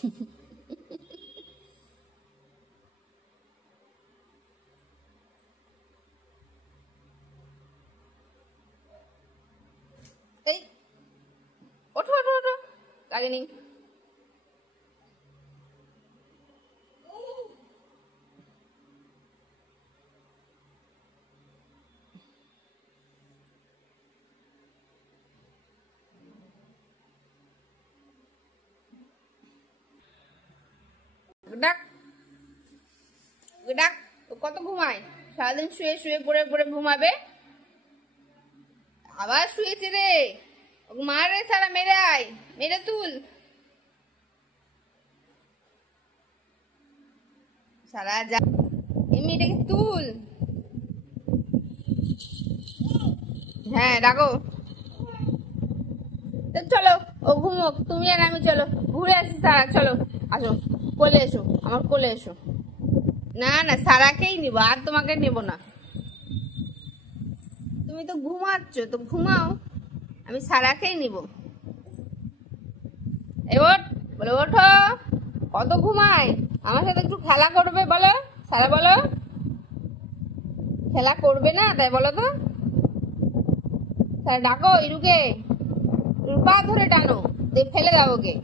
এই ওঠো ওঠো ওঠো, লাগেনি। ডাক ডাক, কত ঘুমায় সারাদিন, শুয়ে শুয়ে পড়ে পড়ে ঘুমাবে। আবার শুয়েছে রে, মার রে সারা, মেরে আয়, মেরে তুল সারা, যা এই মেয়েটাকে তুল। হ্যাঁ ডাকো, চলো ও ঘুমোক, তুমি আর আমি চলো ঘুরে আসি। সারা চলো, আসো কোলে এসো, আমার কোলে এসো। না না, সারাকেই নিব, আর তোমাকে নেব না। তুমি তো ঘুমাচ্ছ, তো ঘুমাও, আমি সারাকেই নিব। এবার বলো ওঠো, কত ঘুমায়, আমার সাথে একটু খেলা করবে বলো। সারা বলো, খেলা করবে না তাই বলো তো। সারা ডাকো ইরুকে, পা ধরে টানো, ফেলে দাও ওকে।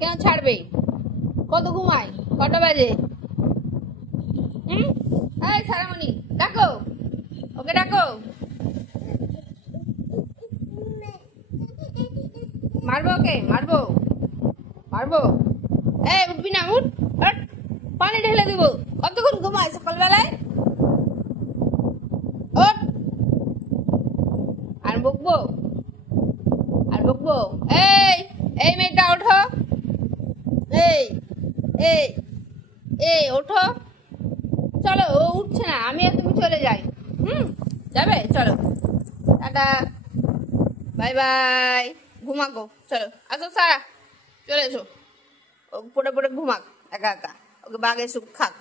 কেন ছাড়বে, কত ঘুমায়, কটা বাজে? এই সারামণি ডাকো, ওকে ডাকো। মারবো ওকে, মারবো মারবো। এই উঠবি না, উঠ, পানি ঢেলে দিব। কতক্ষণ ঘুমায় সকালবেলায়, ওঠ। আর বকবো, আর বকবো। এই এই মেয়েটা ওঠো, এই এই এই ওঠো, চলো। ও উঠছে না, আমি আর তুমি চলে যাই। যাবে, চলো টাটা, বাই বাই, ঘুমাকো, চলো আসো সারা, চলে এসো। ও পড়ে পড়ে ঘুমাক একা একা, ওকে বাঘ এসে খাক।